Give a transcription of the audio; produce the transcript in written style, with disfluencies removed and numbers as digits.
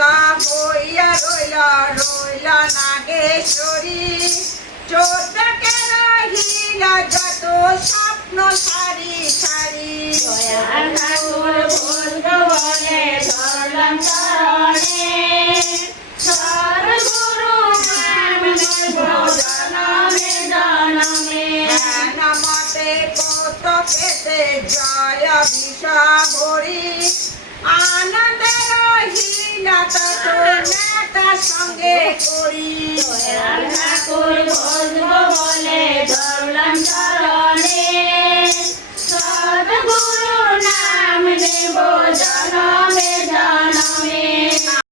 মাতা হইয়া রইলা রইলা নাগেশ্বরী চোদ্দকে রহিলা যত স্বপ্ন সারি সারি দয়ার ঠাকুর বলবো বলে ধরলাম চরণে সদ্গুরু নাম বলবো জনমে জনমে নামতে কত পেতে জয় বিষা হরি আনন্দের রহিলা তত নেতা সঙ্গে করি